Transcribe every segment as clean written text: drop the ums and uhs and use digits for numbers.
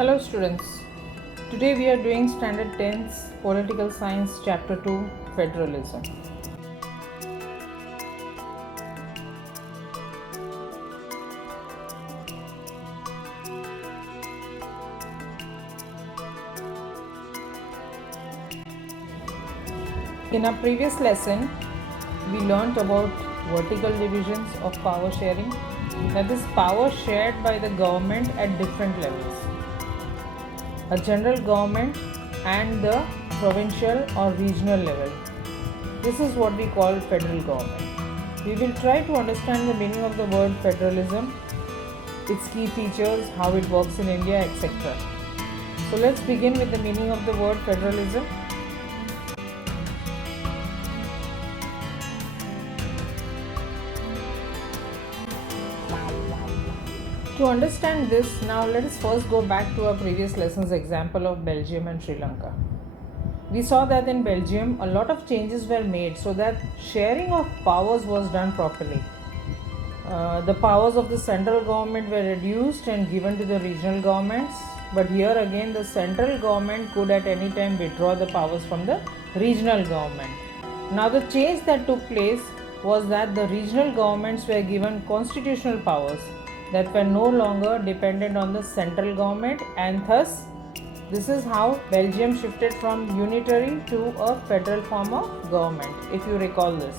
Hello students, today we are doing standard 10th political science chapter 2 Federalism. In our previous lesson we learnt about vertical divisions of power sharing, that is power shared by the government at different levels. A general government and the provincial or regional level. This is what we call federal government. We will try to understand the meaning of the word federalism, its key features, how it works in India, etc. So let's begin with the meaning of the word federalism. To understand this, now let us first go back to our previous lesson's example of Belgium and Sri Lanka. We saw that in Belgium, a lot of changes were made so that sharing of powers was done properly. The powers of the central government were reduced and given to the regional governments, but here again the central government could at any time withdraw the powers from the regional government. Now the change that took place was that the regional governments were given constitutional powers that were no longer dependent on the central government, and thus this is how Belgium shifted from unitary to a federal form of government, if you recall this.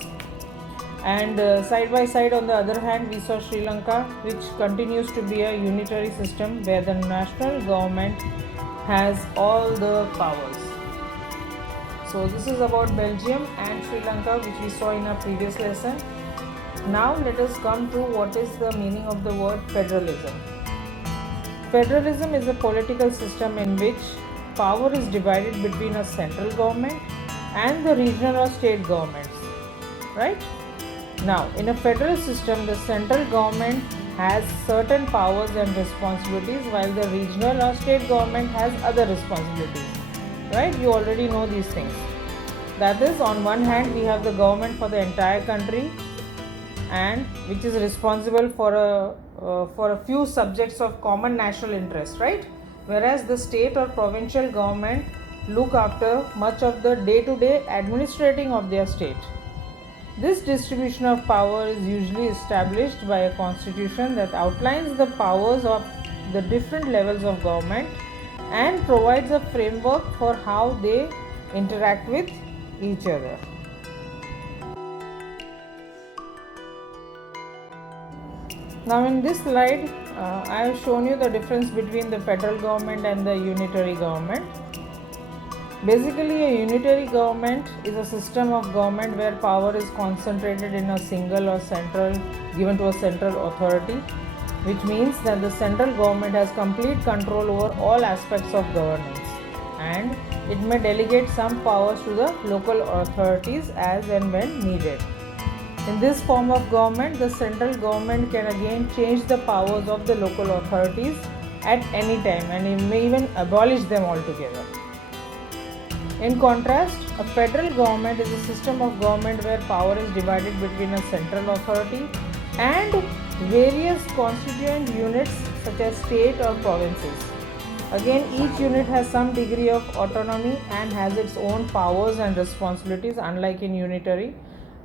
And side by side, on the other hand, we saw Sri Lanka, which continues to be a unitary system where the national government has all the powers. So this is about Belgium and Sri Lanka, which we saw in our previous lesson. Now let us come to what is the meaning of the word federalism. Federalism is a political system in which power is divided between a central government and the regional or state governments, right? Now, in a federal system, the central government has certain powers and responsibilities while the regional or state government has other responsibilities, right? You already know these things. That is, on one hand, we have the government for the entire country, and which is responsible for a few subjects of common national interest, right? Whereas the state or provincial government look after much of the day-to-day administrating of their state. This distribution of power is usually established by a constitution that outlines the powers of the different levels of government and provides a framework for how they interact with each other. Now in this slide, I have shown you the difference between the federal government and the unitary government. Basically, a unitary government is a system of government where power is concentrated in a single or given to a central authority, which means that the central government has complete control over all aspects of governance, and it may delegate some powers to the local authorities as and when needed. In this form of government, the central government can again change the powers of the local authorities at any time, and it may even abolish them altogether. In contrast, a federal government is a system of government where power is divided between a central authority and various constituent units such as state or provinces. Again, each unit has some degree of autonomy and has its own powers and responsibilities, unlike in unitary,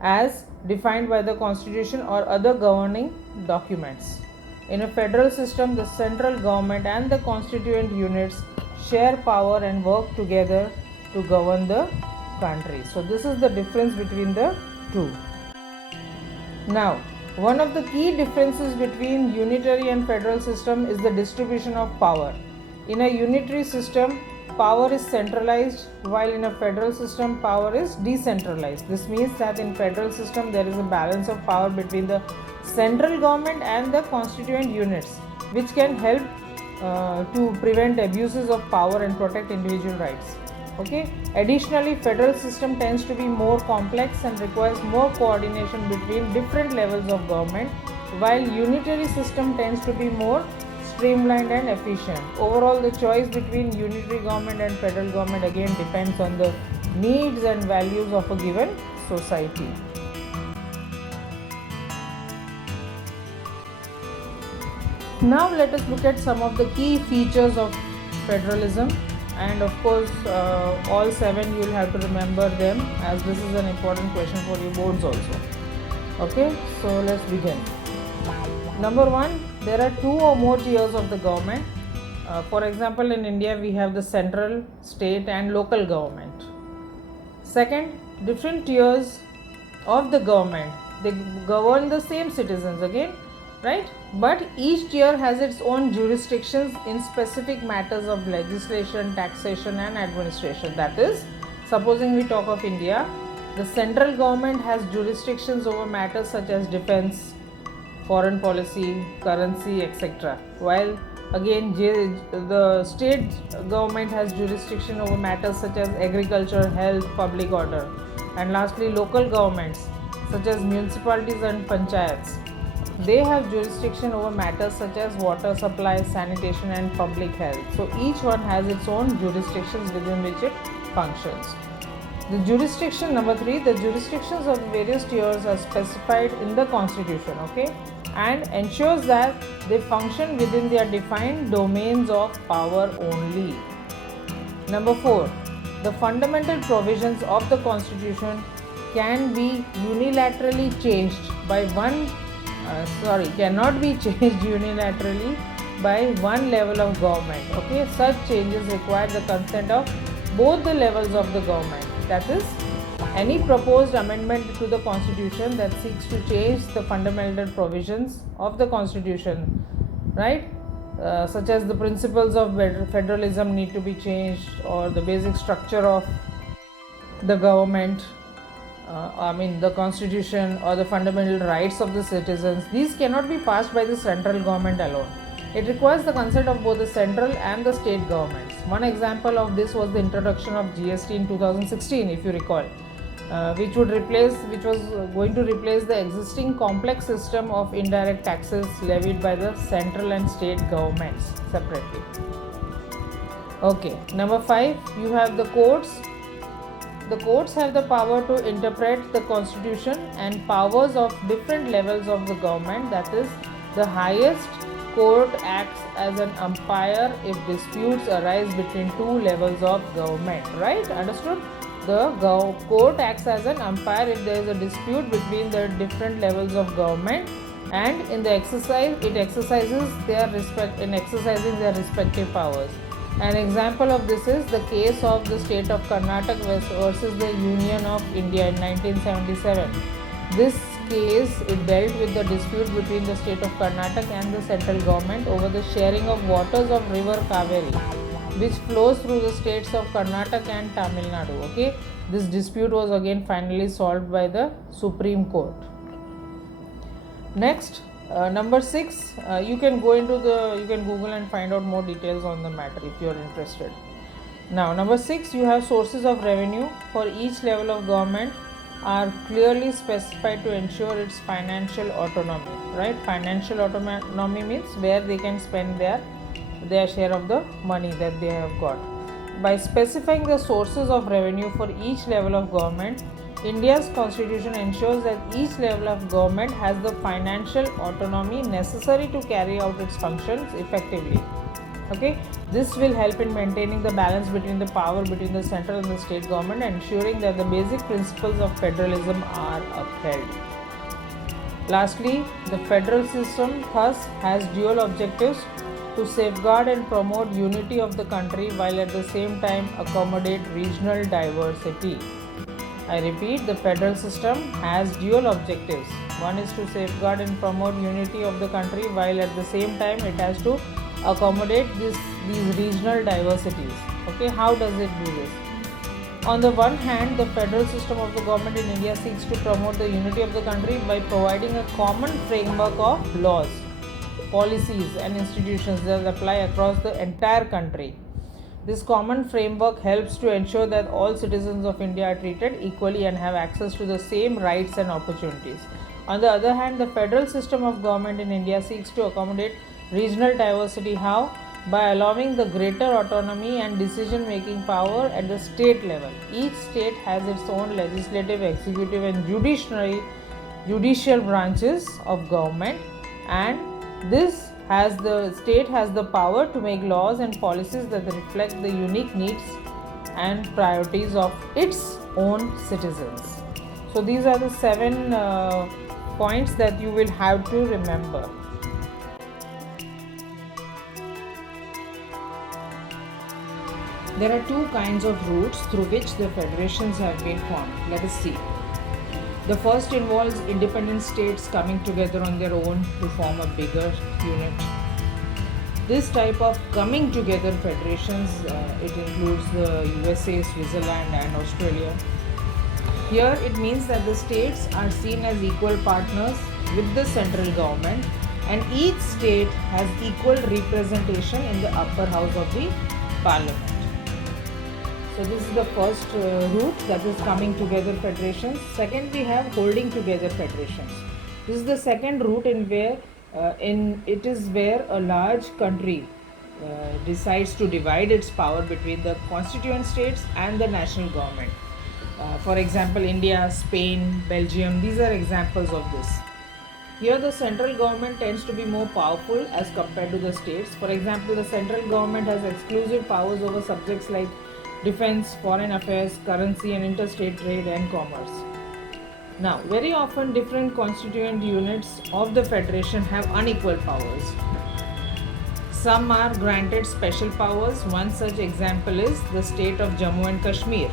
as defined by the constitution or other governing documents. In a federal system, the central government and the constituent units share power and work together to govern the country. So this is the difference between the two. Now, one of the key differences between unitary and federal system is the distribution of power. In a unitary system, power is centralized, while in a federal system, power is decentralized. This means that in federal system, there is a balance of power between the central government and the constituent units, which can help to prevent abuses of power and protect individual rights. Okay. Additionally, federal system tends to be more complex and requires more coordination between different levels of government, while unitary system tends to be more streamlined and efficient. Overall, the choice between unitary government and federal government again depends on the needs and values of a given society. Now let us look at some of the key features of federalism, and of course all 7 you will have to remember them, as this is an important question for your boards also. Okay, so let's begin. Number 1, there are 2 or more tiers of the government. For example, in India we have the central, state and local government. Second, different tiers of the government, they govern the same citizens again, right? But each tier has its own jurisdictions in specific matters of legislation, taxation and administration. That is, supposing we talk of India, the central government has jurisdictions over matters such as defense, foreign policy, currency, etc. While again the state government has jurisdiction over matters such as agriculture, health, public order. And lastly, local governments such as municipalities and panchayats, they have jurisdiction over matters such as water supply, sanitation and public health. So each one has its own jurisdictions within which it functions. The jurisdiction, number 3, the jurisdictions of the various tiers are specified in the constitution, okay, and ensures that they function within their defined domains of power only. Number 4, the fundamental provisions of the constitution can be unilaterally changed by cannot be changed unilaterally by one level of government. Okay, such changes require the consent of both the levels of the government. That is, any proposed amendment to the constitution that seeks to change the fundamental provisions of the constitution, right, such as the principles of federalism need to be changed, or the basic structure of the government, the constitution, or the fundamental rights of the citizens, these cannot be passed by the central government alone. It requires the consent of both the central and the state governments. One example of this was the introduction of GST in 2016, if you recall, which was going to replace the existing complex system of indirect taxes levied by the central and state governments separately. Okay, number 5, you have the courts. The courts have the power to interpret the constitution and powers of different levels of the government. That is, the highest court acts as an umpire if disputes arise between 2 levels of government, right? Understood? The court acts as an umpire if there is a dispute between the different levels of government, and in exercising their respective powers. An example of this is the case of the state of Karnataka versus the Union of India in 1977. This case, it dealt with the dispute between the state of Karnataka and the central government over the sharing of waters of river Kaveri, which flows through the states of Karnataka and Tamil Nadu. Okay, this dispute was again finally solved by the Supreme Court. Next, number 6, you can Google and find out more details on the matter if you are interested. Now, number 6, you have sources of revenue for each level of government are clearly specified to ensure its financial autonomy, right? Financial autonomy means where they can spend their share of the money that they have got. By specifying the sources of revenue for each level of government, India's constitution ensures that each level of government has the financial autonomy necessary to carry out its functions effectively. Okay, this will help in maintaining the balance between the power between the central and the state government, ensuring that the basic principles of federalism are upheld. Lastly, the federal system thus has dual objectives: to safeguard and promote unity of the country while at the same time accommodate regional diversity. I repeat, the federal system has dual objectives. One is to safeguard and promote unity of the country while at the same time it has to accommodate these regional diversities. Okay, how does it do this? On the one hand, the federal system of the government in India seeks to promote the unity of the country by providing a common framework of laws, policies and institutions that apply across the entire country. This common framework helps to ensure that all citizens of India are treated equally and have access to the same rights and opportunities. On the other hand, the federal system of government in India seeks to accommodate regional diversity. How? By allowing the greater autonomy and decision-making power at the state level. Each state has its own legislative, executive and judicial branches of government, and this the state has the power to make laws and policies that reflect the unique needs and priorities of its own citizens. So these are the 7 points that you will have to remember. There are 2 kinds of routes through which the federations have been formed. Let us see. The first involves independent states coming together on their own to form a bigger unit. This type of coming together federations, it includes the USA, Switzerland and Australia. Here it means that the states are seen as equal partners with the central government, and each state has equal representation in the upper house of the parliament. So this is the first route, that is coming together federations. Second, we have holding together federations. This is the second route where a large country decides to divide its power between the constituent states and the national government. For example, India, Spain, Belgium, these are examples of this. Here the central government tends to be more powerful as compared to the states. For example, the central government has exclusive powers over subjects like defense, foreign affairs, currency and interstate trade and commerce. Now, very often different constituent units of the federation have unequal powers. Some are granted special powers. One such example is the state of Jammu and Kashmir,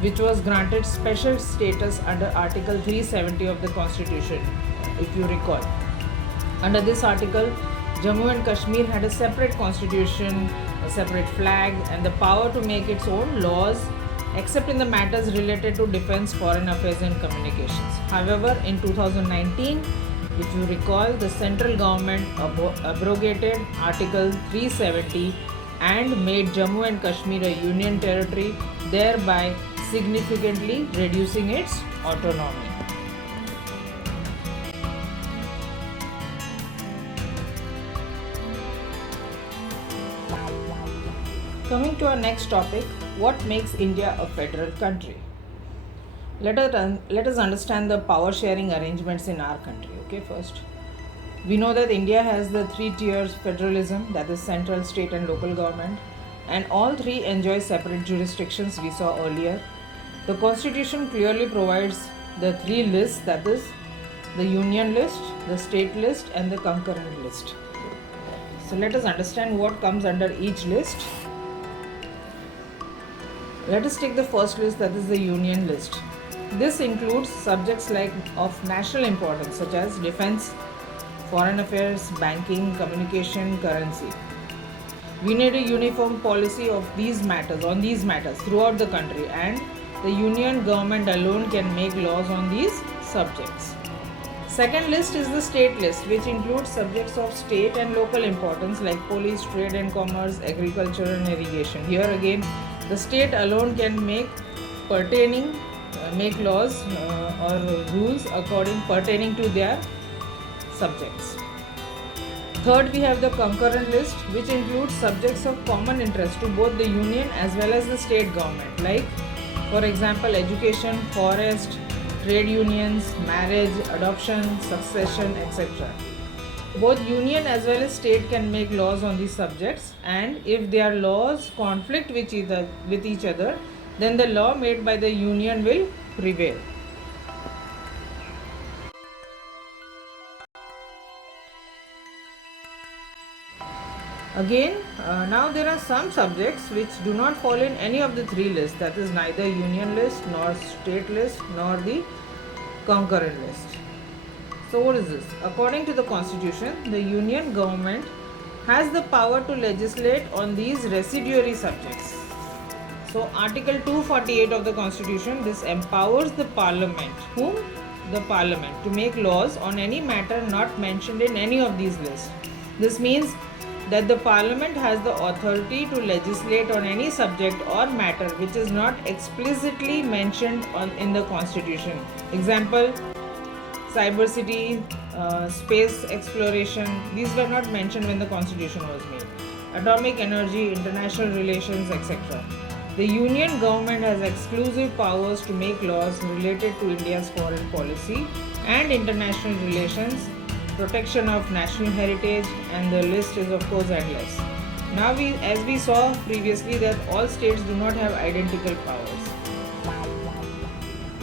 which was granted special status under Article 370 of the Constitution, if you recall. Under this article, Jammu and Kashmir had a separate constitution, a separate flag, and the power to make its own laws, except in the matters related to defense, foreign affairs and communications. However, in 2019, if you recall, the central government abrogated Article 370 and made Jammu and Kashmir a union territory, thereby significantly reducing its autonomy. Coming to our next topic, what makes India a federal country? Let us understand the power sharing arrangements in our country. Okay, first, we know that India has the 3 tiers federalism, that is central, state and local government, and all 3 enjoy separate jurisdictions we saw earlier. The constitution clearly provides the 3 lists, that is the union list, the state list and the concurrent list. So let us understand what comes under each list. Let us take the first list, that is the union list. This includes subjects like of national importance such as defense, foreign affairs, banking, communication, currency. We need a uniform policy on these matters throughout the country, and the union government alone can make laws on these subjects. Second list is the state list, which includes subjects of state and local importance like police, trade and commerce, agriculture and irrigation. Here again, the state alone can make laws or rules pertaining to their subjects. Third, we have the concurrent list, which includes subjects of common interest to both the union as well as the state government, like, for example, education, forest, trade unions, marriage, adoption, succession, etc. Both union as well as state can make laws on these subjects, and if their laws conflict with each other, then the law made by the union will prevail. Again, now there are some subjects which do not fall in any of the 3 lists, that is neither union list nor state list nor the concurrent list. So what is this? According to the constitution, the union government has the power to legislate on these residuary subjects. So Article 248 of the constitution, this empowers the parliament, the parliament, to make laws on any matter not mentioned in any of these lists. This means that the parliament has the authority to legislate on any subject or matter which is not explicitly mentioned in the constitution. Example, cybersecurity, space exploration, these were not mentioned when the constitution was made. Atomic energy, international relations, etc. The union government has exclusive powers to make laws related to India's foreign policy and international relations protection of national heritage, and the list is of course endless. Now as we saw previously, that all states do not have identical powers.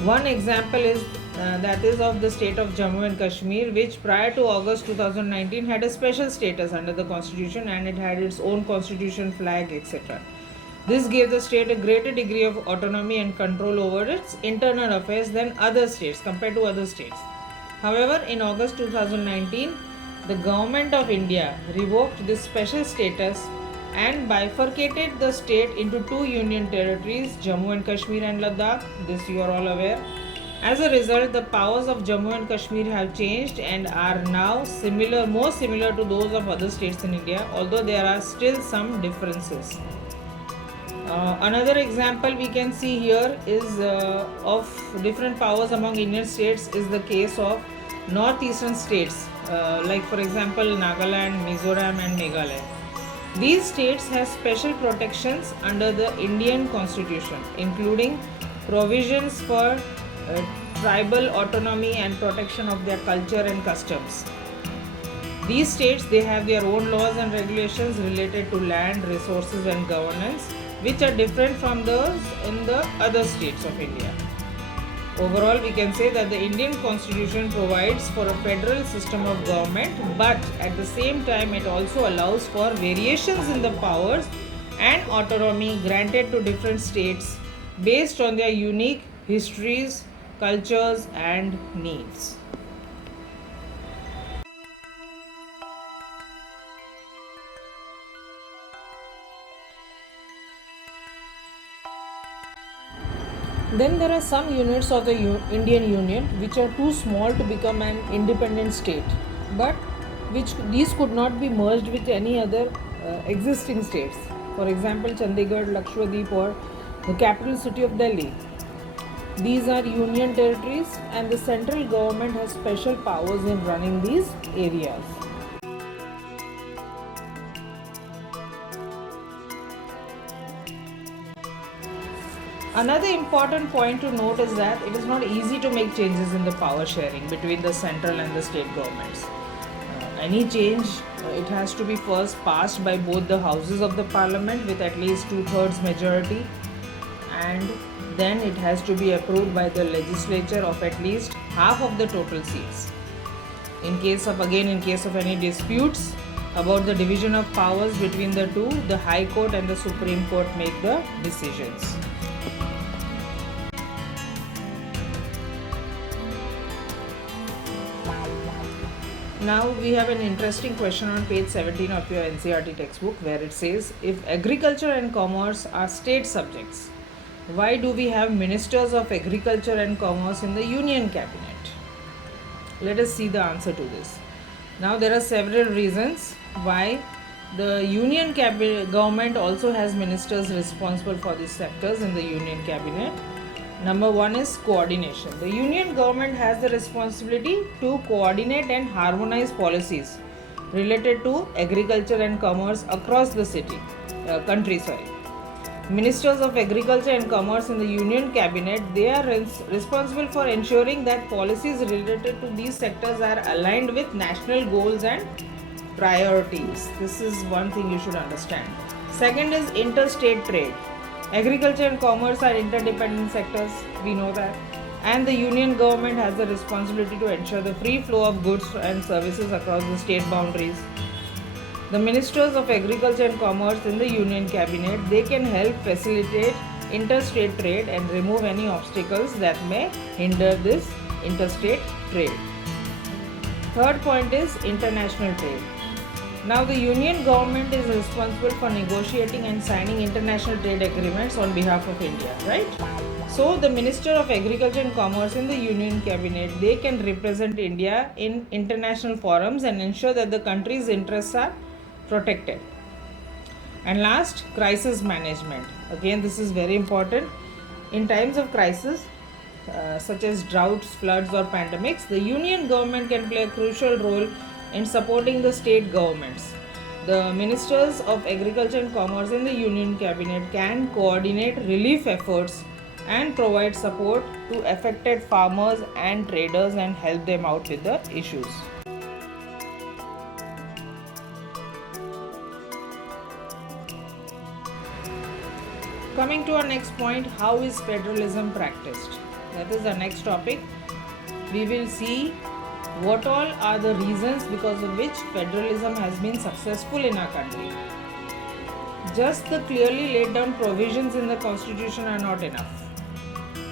One example is that is of the state of Jammu and Kashmir, which prior to August 2019 had a special status under the constitution, and it had its own constitution, flag, etc. This gave the state a greater degree of autonomy and control over its internal affairs than other states compared to other states. However, in August 2019, the Government of India revoked this special status and bifurcated the state into two union territories, Jammu and Kashmir and Ladakh. This you are all aware. As a result, the powers of Jammu and Kashmir have changed and are now more similar to those of other states in India, although there are still some differences. Another example we can see here is of different powers among Indian states is the case of northeastern states, like for example Nagaland, Mizoram and Meghalaya. These states have special protections under the Indian constitution, including provisions for tribal autonomy and protection of their culture and customs. These states, they have their own laws and regulations related to land, resources and governance, which are different from those in the other states of India. Overall, we can say that the Indian constitution provides for a federal system of government, but at the same time it also allows for variations in the powers and autonomy granted to different states based on their unique histories, cultures and needs. Then there are some units of the Indian Union which are too small to become an independent state, but these could not be merged with any other existing states. For example, Chandigarh, Lakshadweep or the capital city of Delhi. These are union territories and the central government has special powers in running these areas. Another important point to note is that it is not easy to make changes in the power sharing between the central and the state governments. Any change, it has to be first passed by both the houses of the parliament with at least 2/3 majority, and then it has to be approved by the legislature of at least half of the total seats. In case of any disputes about the division of powers between the two, the High Court and the Supreme Court make the decisions. Now we have an interesting question on page 17 of your NCERT textbook, where it says, if agriculture and commerce are state subjects, why do we have ministers of agriculture and commerce in the union cabinet? Let us see the answer to this. Now there are several reasons why the union government also has ministers responsible for these sectors in the union cabinet. Number one is coordination. The union government has the responsibility to coordinate and harmonize policies related to agriculture and commerce across the country. Ministers of agriculture and commerce in the union cabinet, they are responsible for ensuring that policies related to these sectors are aligned with national goals and priorities. This is one thing you should understand. Second is interstate trade. Agriculture and commerce are interdependent sectors, we know that, and the union government has the responsibility to ensure the free flow of goods and services across the state boundaries. The ministers of agriculture and commerce in the union cabinet, they can help facilitate interstate trade and remove any obstacles that may hinder this interstate trade. Third point is international trade. Now the union government is responsible for negotiating and signing international trade agreements on behalf of India, right? So the Minister of Agriculture and Commerce in the union cabinet, they can represent India in international forums and ensure that the country's interests are protected. And last, crisis management. Again, this is very important. In times of crisis, such as droughts, floods or pandemics, the union government can play a crucial role in supporting the state governments. The ministers of agriculture and commerce in the union cabinet can coordinate relief efforts and provide support to affected farmers and traders and help them out with the issues. Coming to our next point, how is federalism practiced? That is the next topic. We will see what all are the reasons because of which federalism has been successful in our country. Just the clearly laid down provisions in the constitution are not enough.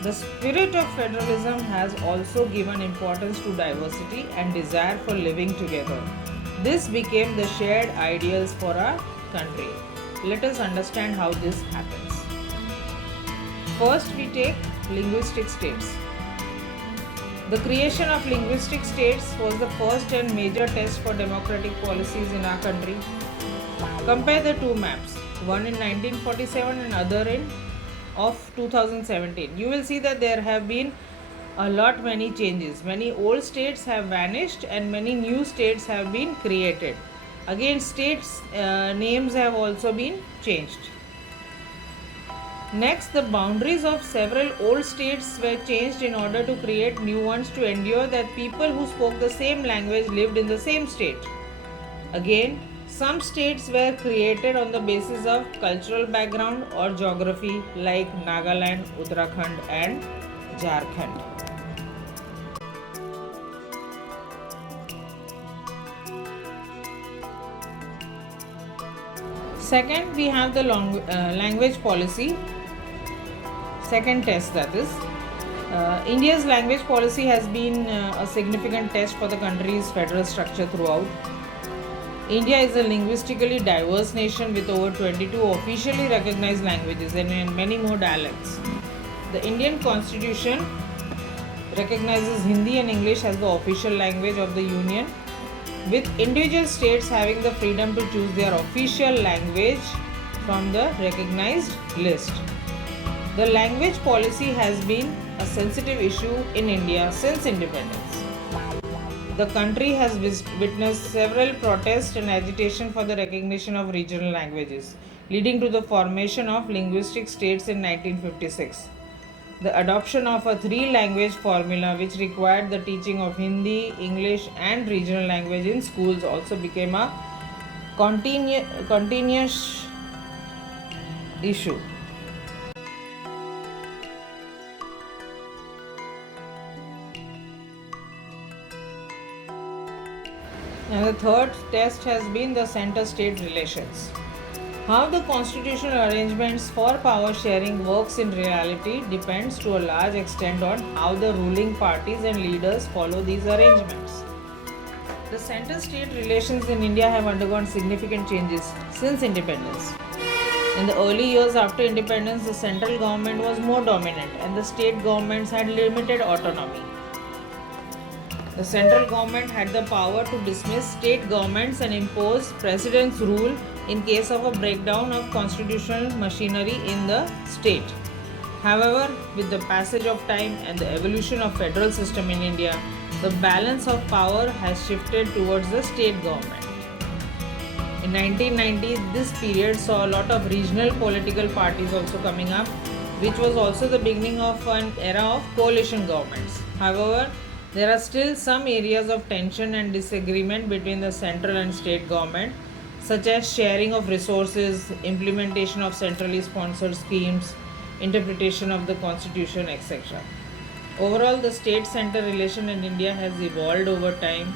The spirit of federalism has also given importance to diversity and desire for living together. This became the shared ideals for our country. Let us understand how this happens. First, we take linguistic states. The creation of linguistic states was the first and major test for democratic policies in our country. Compare the two maps, one in 1947 and other in of 2017. You will see that there have been many changes. Many old states have vanished and many new states have been created. Again, states names have also been changed. Next, the boundaries of several old states were changed in order to create new ones to ensure that people who spoke the same language lived in the same state. Again, some states were created on the basis of cultural background or geography like Nagaland, Uttarakhand and Jharkhand. Second, we have the language policy. Second test, that is. India's language policy has been a significant test for the country's federal structure throughout. India is a linguistically diverse nation with over 22 officially recognized languages and many more dialects. The Indian Constitution recognizes Hindi and English as the official language of the Union, with individual states having the freedom to choose their official language from the recognized list. The language policy has been a sensitive issue in India since independence. The country has witnessed several protests and agitation for the recognition of regional languages, leading to the formation of linguistic states in 1956. The adoption of a three-language formula which required the teaching of Hindi, English and regional language in schools also became a continuous issue. And the third test has been the center-state relations. How the constitutional arrangements for power sharing works in reality depends to a large extent on how the ruling parties and leaders follow these arrangements. The center-state relations in India have undergone significant changes since independence. In the early years after independence, the central government was more dominant and the state governments had limited autonomy. The central government had the power to dismiss state governments and impose president's rule in case of a breakdown of constitutional machinery in the state. However, with the passage of time and the evolution of federal system in India, the balance of power has shifted towards the state government. In 1990, this period saw a lot of regional political parties also coming up, which was also the beginning of an era of coalition governments. However, there are still some areas of tension and disagreement between the central and state government, such as sharing of resources, implementation of centrally sponsored schemes, interpretation of the constitution, etc. Overall, the state-center relation in India has evolved over time,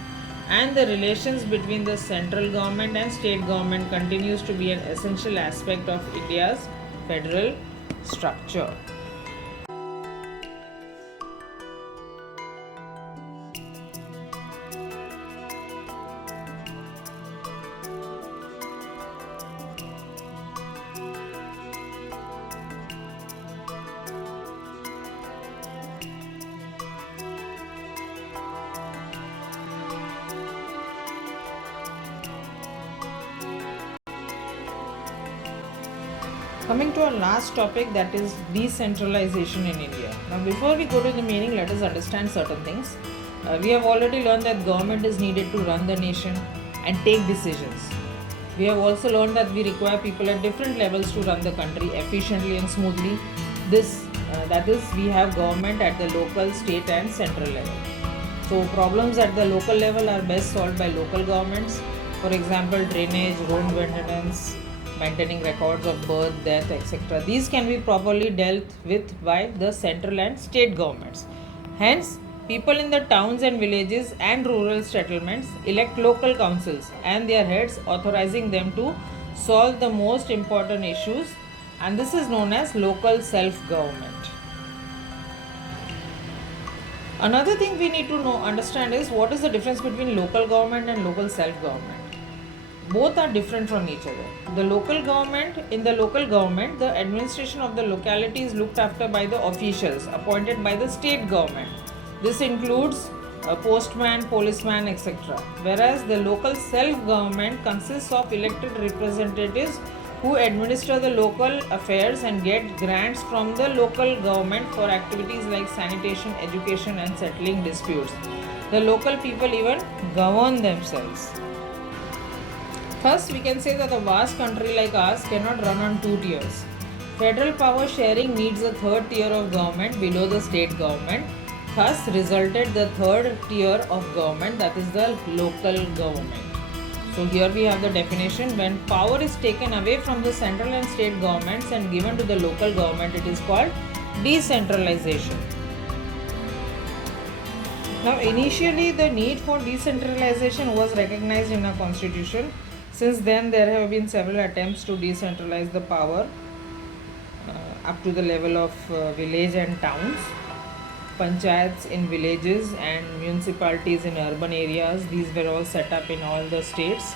and the relations between the central government and state government continues to be an essential aspect of India's federal structure. Coming to our last topic, that is decentralization in India. Now, before we go to the meaning, let us understand certain things. We have already learned that government is needed to run the nation and take decisions. We have also learned that we require people at different levels to run the country efficiently and smoothly. That is, we have government at the local, state and central level. So, problems at the local level are best solved by local governments. For example, drainage, road maintenance, maintaining records of birth, death, etc. These can be properly dealt with by the central and state governments. Hence, people in the towns and villages and rural settlements elect local councils and their heads, authorizing them to solve the most important issues, and this is known as local self-government. Another thing we need to understand is what is the difference between local government and local self-government. Both are different from each other. In the local government, the administration of the locality is looked after by the officials appointed by the state government. This includes a postman, policeman, etc. Whereas the local self-government consists of elected representatives who administer the local affairs and get grants from the local government for activities like sanitation, education, and settling disputes. The local people even govern themselves. First, we can say that a vast country like ours cannot run on two tiers. Federal power sharing needs a third tier of government below the state government. Thus resulted the third tier of government, that is the local government. So here we have the definition. When power is taken away from the central and state governments and given to the local government, it is called decentralization. Now initially the need for decentralization was recognized in our constitution. Since then there have been several attempts to decentralize the power up to the level of village and towns. Panchayats in villages and municipalities in urban areas, these were all set up in all the states,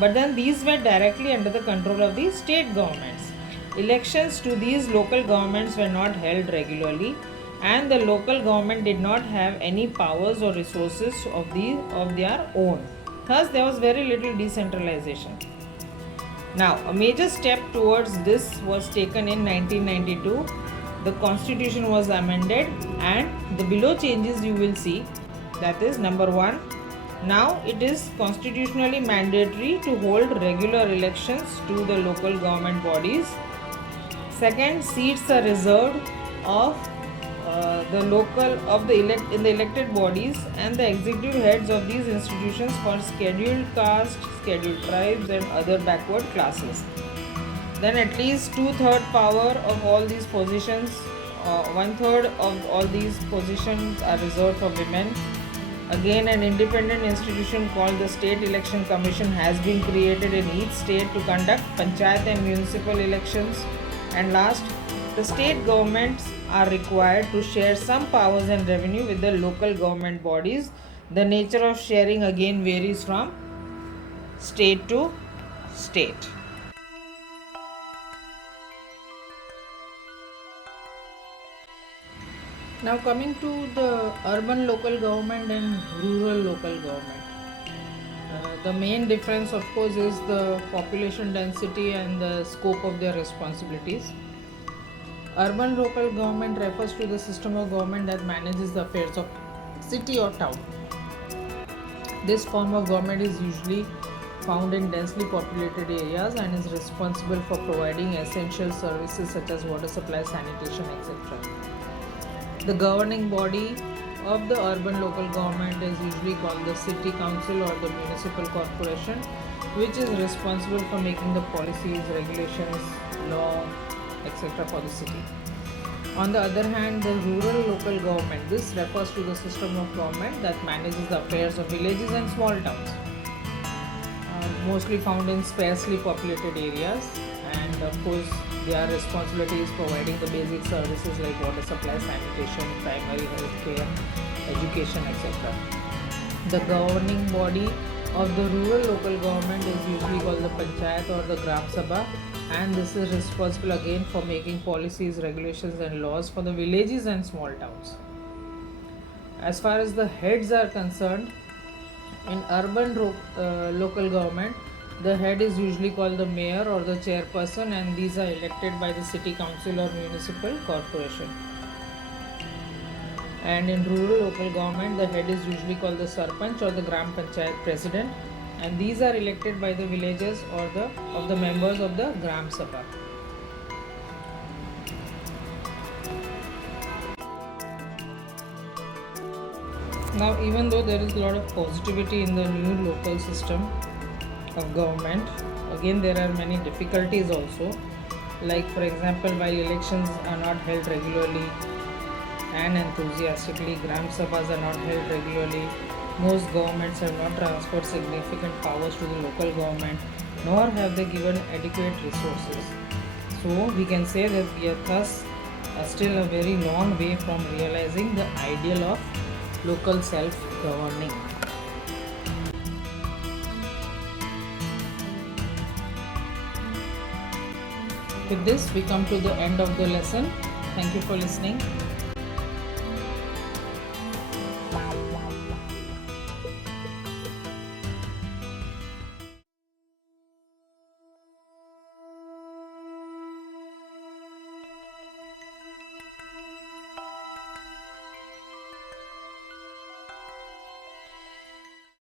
but then these were directly under the control of the state governments. Elections to these local governments were not held regularly, and the local government did not have any powers or resources of their own. Thus there was very little decentralization. Now a major step towards this was taken in 1992. The constitution was amended, and the below changes you will see, that is, number 1, now it is constitutionally mandatory to hold regular elections to the local government bodies. Second, seats are reserved in the elected bodies and the executive heads of these institutions for scheduled caste, scheduled tribes, and other backward classes. Then at least 2/3 power of all these positions, 1/3 of all these positions are reserved for women. Again, an independent institution called the State Election Commission has been created in each state to conduct panchayat and municipal elections. And last, the state governments are required to share some powers and revenue with the local government bodies. The nature of sharing again varies from state to state. Now coming to the urban local government and rural local government. The main difference of course is the population density and the scope of their responsibilities. Urban local government refers to the system of government that manages the affairs of city or town. This form of government is usually found in densely populated areas and is responsible for providing essential services such as water supply, sanitation, etc. The governing body of the urban local government is usually called the city council or the municipal corporation, which is responsible for making the policies, regulations, law, etc. for the city. On the other hand, the rural local government, this refers to the system of government that manages the affairs of villages and small towns, mostly found in sparsely populated areas, and of course their responsibility is providing the basic services like water supply, sanitation, primary health care, education, etc. The governing body of the rural local government is usually called the panchayat or the gram sabha, and this is responsible again for making policies, regulations and laws for the villages and small towns. As far as the heads are concerned, in urban local government, the head is usually called the mayor or the chairperson, and these are elected by the city council or municipal corporation. And in rural local government, the head is usually called the sarpanch or the gram panchayat president, and these are elected by the villagers or the members of the gram sabha. Now, even though there is a lot of positivity in the new local system of government, again there are many difficulties also, like for example, while elections are not held regularly and enthusiastically, Gram Sabhas are not held regularly, most governments have not transferred significant powers to the local government, nor have they given adequate resources. So we can say that we are thus still a very long way from realizing the ideal of local self-governing. With this, we come to the end of the lesson. Thank you for listening.